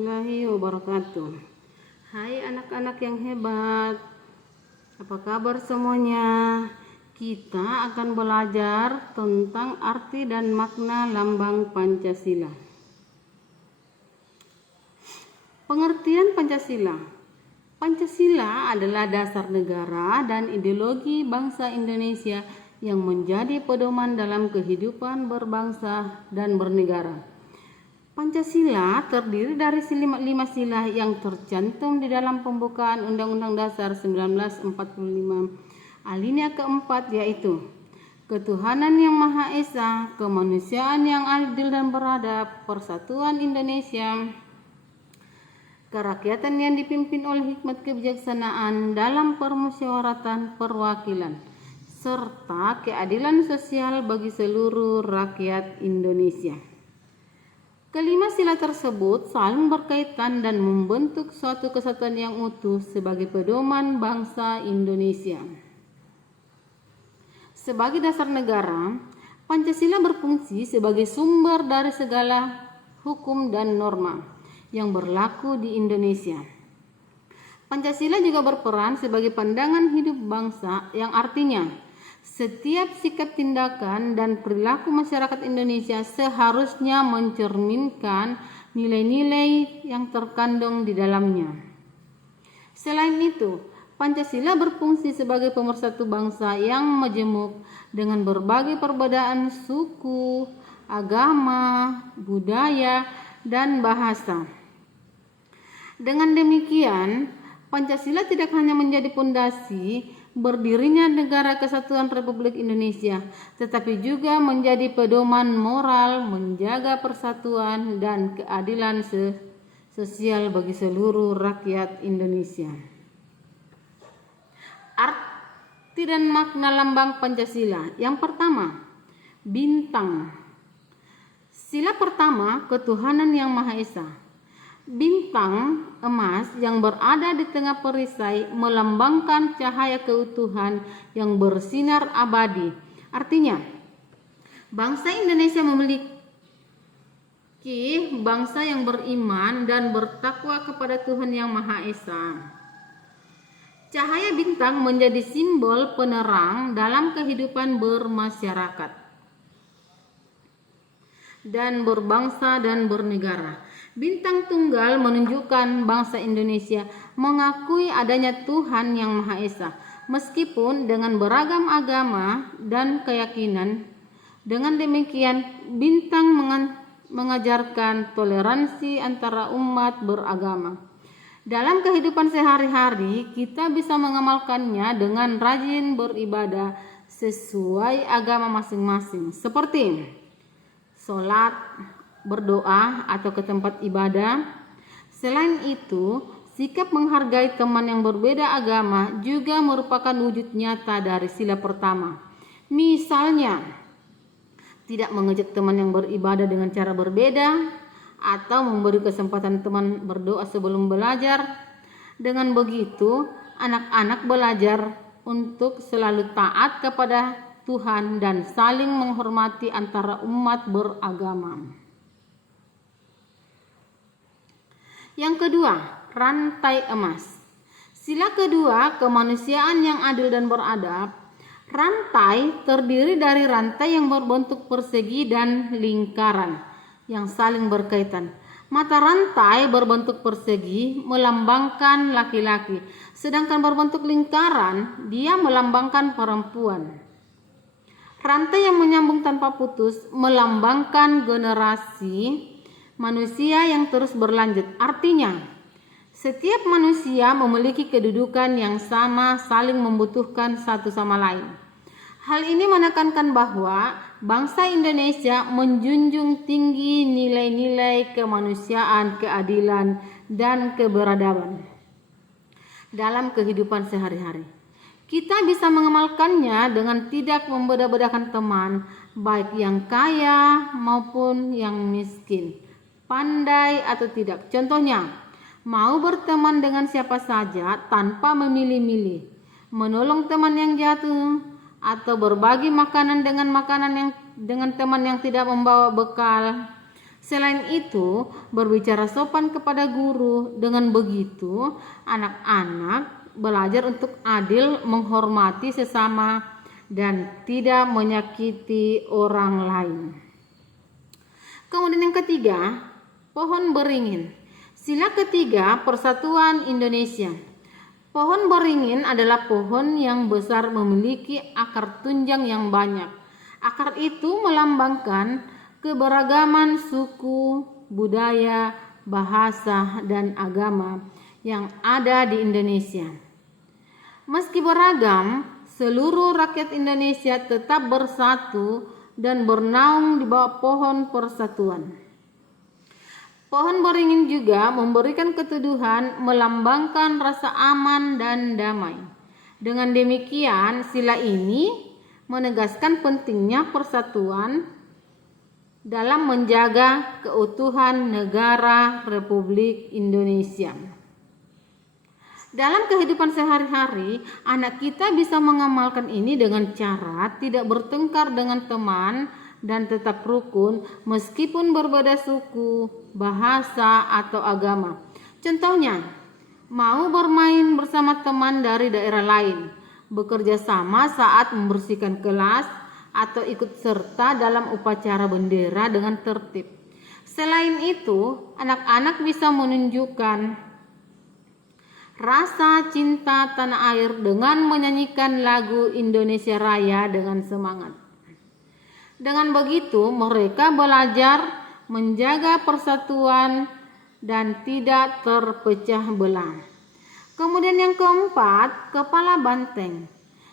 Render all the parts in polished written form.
warahmatullahi wabarakatuh. Hai anak-anak yang hebat, apa kabar semuanya? Kita akan belajar tentang arti dan makna lambang Pancasila. Pengertian Pancasila. Pancasila adalah dasar negara dan ideologi bangsa Indonesia yang menjadi pedoman dalam kehidupan berbangsa dan bernegara. Pancasila terdiri dari 5 sila yang tercantum di dalam pembukaan Undang-Undang Dasar 1945 alinea keempat, yaitu ketuhanan yang Maha Esa, kemanusiaan yang adil dan beradab, persatuan Indonesia, kerakyatan yang dipimpin oleh hikmat kebijaksanaan dalam permusyawaratan perwakilan, serta keadilan sosial bagi seluruh rakyat Indonesia. Kelima sila tersebut saling berkaitan dan membentuk suatu kesatuan yang utuh sebagai pedoman bangsa Indonesia. Sebagai dasar negara, Pancasila berfungsi sebagai sumber dari segala hukum dan norma yang berlaku di Indonesia. Pancasila juga berperan sebagai pandangan hidup bangsa yang artinya setiap sikap, tindakan, dan perilaku masyarakat Indonesia seharusnya mencerminkan nilai-nilai yang terkandung di dalamnya. Selain itu, Pancasila berfungsi sebagai pemersatu bangsa yang majemuk dengan berbagai perbedaan suku, agama, budaya, dan bahasa. Dengan demikian, Pancasila tidak hanya menjadi pondasi berdirinya Negara Kesatuan Republik Indonesia, tetapi juga menjadi pedoman moral menjaga persatuan dan keadilan sosial bagi seluruh rakyat Indonesia. Arti dan makna lambang Pancasila. Yang pertama, bintang. Sila pertama, ketuhanan yang Maha Esa. Bintang emas yang berada di tengah perisai melambangkan cahaya keutuhan yang bersinar abadi. Artinya, bangsa Indonesia memiliki bangsa yang beriman dan bertakwa kepada Tuhan yang Maha Esa. Cahaya bintang menjadi simbol penerang dalam kehidupan bermasyarakat dan berbangsa dan bernegara. Bintang tunggal menunjukkan bangsa Indonesia mengakui adanya Tuhan yang Maha Esa, meskipun dengan beragam agama dan keyakinan. Dengan demikian, bintang mengajarkan toleransi antara umat beragama. Dalam kehidupan sehari-hari, kita bisa mengamalkannya dengan rajin beribadah sesuai agama masing-masing, seperti sholat, berdoa atau ke tempat ibadah. Selain itu, sikap menghargai teman yang berbeda agama juga merupakan wujud nyata dari sila pertama. Misalnya, tidak mengejek teman yang beribadah dengan cara berbeda atau memberi kesempatan teman berdoa sebelum belajar. Dengan begitu, anak-anak belajar untuk selalu taat kepada Tuhan dan saling menghormati antara umat beragama. Yang kedua, rantai emas. Sila kedua, kemanusiaan yang adil dan beradab. Rantai terdiri dari rantai yang berbentuk persegi dan lingkaran yang saling berkaitan. Mata rantai berbentuk persegi melambangkan laki-laki, sedangkan berbentuk lingkaran dia melambangkan perempuan. Rantai yang menyambung tanpa putus melambangkan generasi manusia yang terus berlanjut. Artinya, setiap manusia memiliki kedudukan yang sama, saling membutuhkan satu sama lain. Hal ini menekankan bahwa bangsa Indonesia menjunjung tinggi nilai-nilai kemanusiaan, keadilan, dan keberadaban dalam kehidupan sehari-hari. Kita bisa mengamalkannya dengan tidak membeda-bedakan teman, baik yang kaya maupun yang miskin, pandai atau tidak. Contohnya, mau berteman dengan siapa saja tanpa memilih-milih, menolong teman yang jatuh, atau berbagi makanan dengan teman yang tidak membawa bekal, Selain itu, berbicara sopan kepada guru. Dengan begitu, anak-anak belajar untuk adil, menghormati sesama, dan tidak menyakiti orang lain. Kemudian yang ketiga, pohon beringin. Sila ketiga, Persatuan Indonesia. Pohon beringin adalah pohon yang besar memiliki akar tunjang yang banyak. Akar itu melambangkan keberagaman suku, budaya, bahasa, dan agama yang ada di Indonesia. Meski beragam, seluruh rakyat Indonesia tetap bersatu dan bernaung di bawah pohon persatuan. Pohon beringin juga memberikan keteduhan, melambangkan rasa aman dan damai. Dengan demikian, sila ini menegaskan pentingnya persatuan dalam menjaga keutuhan negara Republik Indonesia. Dalam kehidupan sehari-hari, anak kita bisa mengamalkan ini dengan cara tidak bertengkar dengan teman dan tetap rukun meskipun berbeda suku, bahasa, atau agama. Contohnya, mau bermain bersama teman dari daerah lain, bekerja sama saat membersihkan kelas, atau ikut serta dalam upacara bendera dengan tertib. Selain itu, anak-anak bisa menunjukkan rasa cinta tanah air dengan menyanyikan lagu Indonesia Raya dengan semangat. Dengan begitu, mereka belajar menjaga persatuan dan tidak terpecah belah. Kemudian yang keempat, kepala banteng.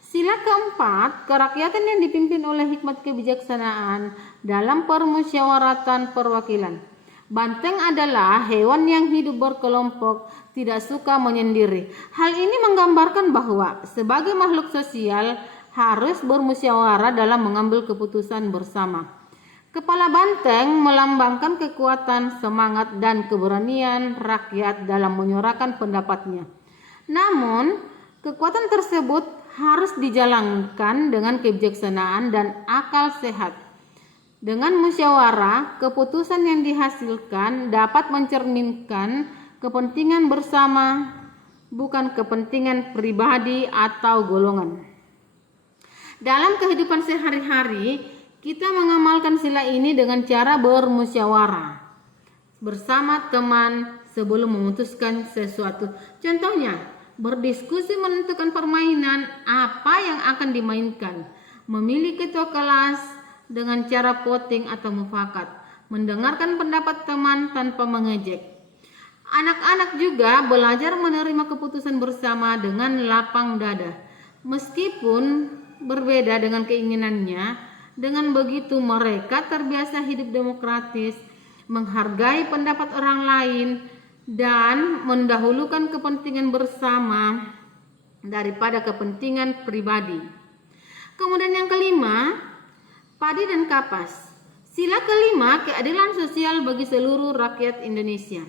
Sila keempat, kerakyatan yang dipimpin oleh hikmat kebijaksanaan dalam permusyawaratan perwakilan. Banteng adalah hewan yang hidup berkelompok, tidak suka menyendiri. Hal ini menggambarkan bahwa sebagai makhluk sosial harus bermusyawarah dalam mengambil keputusan bersama. Kepala banteng melambangkan kekuatan, semangat, dan keberanian rakyat dalam menyuarakan pendapatnya. Namun, kekuatan tersebut harus dijalankan dengan kebijaksanaan dan akal sehat. Dengan musyawarah, keputusan yang dihasilkan dapat mencerminkan kepentingan bersama, bukan kepentingan pribadi atau golongan. Dalam kehidupan sehari-hari, kita mengamalkan sila ini dengan cara bermusyawarah bersama teman sebelum memutuskan sesuatu. Contohnya, berdiskusi menentukan permainan apa yang akan dimainkan, memilih ketua kelas dengan cara voting atau mufakat, mendengarkan pendapat teman tanpa mengejek. Anak-anak juga belajar menerima keputusan bersama dengan lapang dada, meskipun berbeda dengan keinginannya. Dengan begitu mereka terbiasa hidup demokratis, menghargai pendapat orang lain, dan mendahulukan kepentingan bersama daripada kepentingan pribadi. Kemudian yang kelima, padi dan kapas. Sila kelima, keadilan sosial bagi seluruh rakyat Indonesia.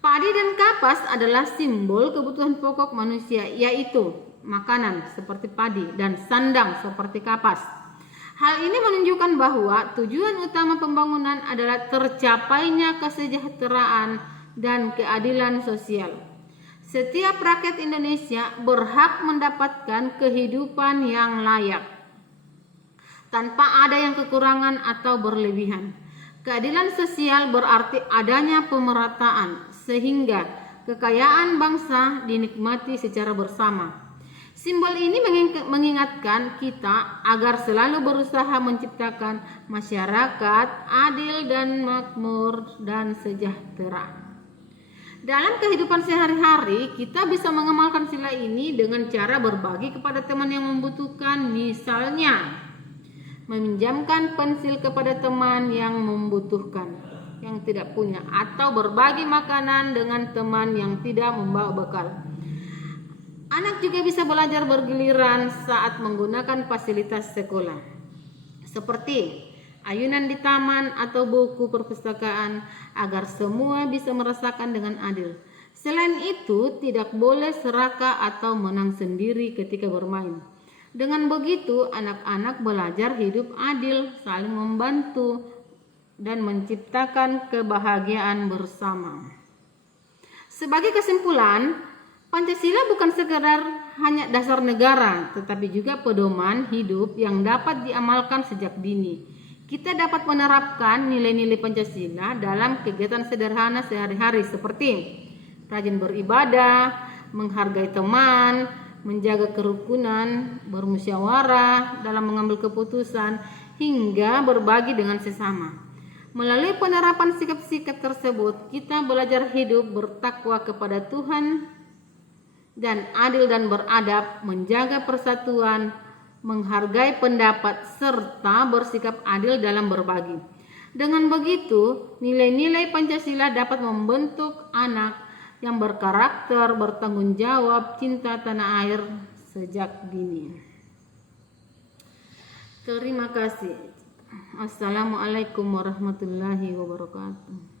Padi dan kapas adalah simbol kebutuhan pokok manusia, yaitu makanan seperti padi dan sandang seperti kapas. Hal ini menunjukkan bahwa tujuan utama pembangunan adalah tercapainya kesejahteraan dan keadilan sosial. Setiap rakyat Indonesia berhak mendapatkan kehidupan yang layak, tanpa ada yang kekurangan atau berlebihan. Keadilan sosial berarti adanya pemerataan, sehingga kekayaan bangsa dinikmati secara bersama. Simbol ini mengingatkan kita agar selalu berusaha menciptakan masyarakat adil dan makmur dan sejahtera. Dalam kehidupan sehari-hari, kita bisa mengamalkan sila ini dengan cara berbagi kepada teman yang membutuhkan, misalnya meminjamkan pensil kepada teman yang membutuhkan, yang tidak punya, atau berbagi makanan dengan teman yang tidak membawa bekal. Anak juga bisa belajar bergiliran saat menggunakan fasilitas sekolah, seperti ayunan di taman atau buku perpustakaan, agar semua bisa merasakan dengan adil. Selain itu, tidak boleh serakah atau menang sendiri ketika bermain. Dengan begitu, anak-anak belajar hidup adil, saling membantu, dan menciptakan kebahagiaan bersama. Sebagai kesimpulan, Pancasila bukan sekedar hanya dasar negara, tetapi juga pedoman hidup yang dapat diamalkan sejak dini. Kita dapat menerapkan nilai-nilai Pancasila dalam kegiatan sederhana sehari-hari seperti rajin beribadah, menghargai teman, menjaga kerukunan, bermusyawarah dalam mengambil keputusan, hingga berbagi dengan sesama. Melalui penerapan sikap-sikap tersebut, kita belajar hidup bertakwa kepada Tuhan dan adil dan beradab, menjaga persatuan, menghargai pendapat, serta bersikap adil dalam berbagi. Dengan begitu, nilai-nilai Pancasila dapat membentuk anak yang berkarakter, bertanggung jawab, cinta tanah air sejak dini. Terima kasih. Assalamualaikum warahmatullahi wabarakatuh.